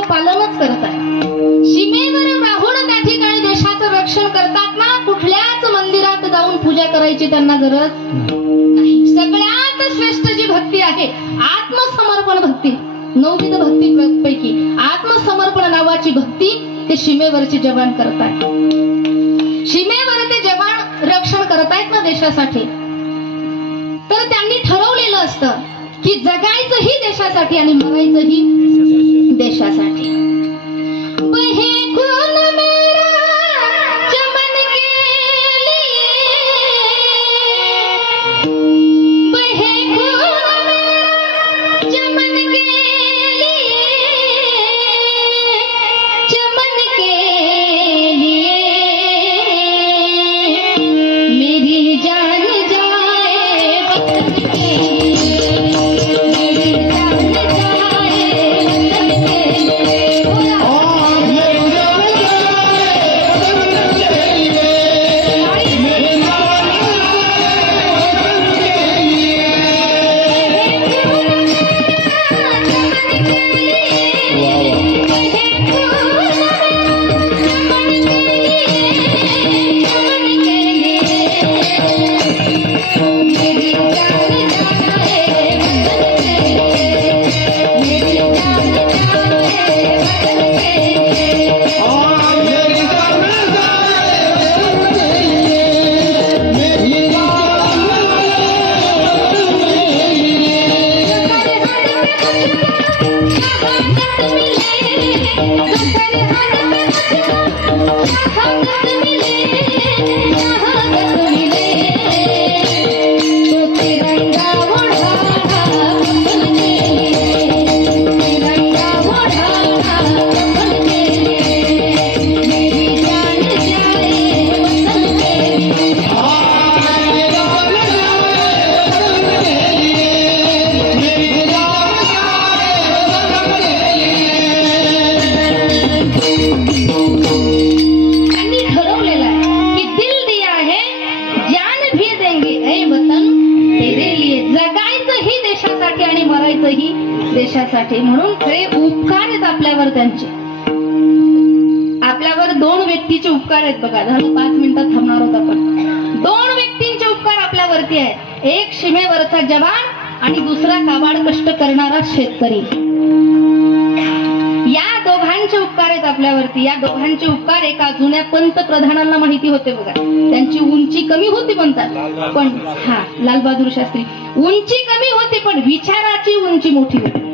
नियमाचं पालनच करत आहे. सीमेवर राहून त्या ठिकाणी देशाचं रक्षण करतात ना, कुठल्याच मंदिरात जाऊन पूजा करायची त्यांना गरज नाही. सगळ्यात श्रेष्ठ जी भक्ती आहे आत्मसमर्पण भक्ती, 9 भक्ती पैकी आत्मसमर्पण नावाची भक्ती ते सीमेवरचे जवान करतात. सीमेवर ते जवान रक्षण करतायत ना देशासाठी, तर त्यांनी ठरवलेलं असतं की जगायचंही देशासाठी आणि मरायचंही देशासाठी. देशासाठी. म्हणून खरे उपकार आहेत आपल्यावर त्यांचे. आपल्यावर 2 व्यक्तीचे उपकार आहेत बघा. झालं 5 मिनिटात थांबणार होता पण 2 व्यक्तींचे उपकार आपल्यावरती आहेत. एक सीमेवरचा जवान आणि दुसरा काबाड कष्ट करणारा शेतकरी. या दोघांचे उपकार आहेत आपल्यावरती. या दोघांचे उपकार एका जुन्या पंतप्रधानांना माहिती होते बघा. त्यांची उंची कमी होती म्हणतात, पण लाल बहादूर शास्त्री, उंची कमी होती पण विचाराची उंची मोठी होती.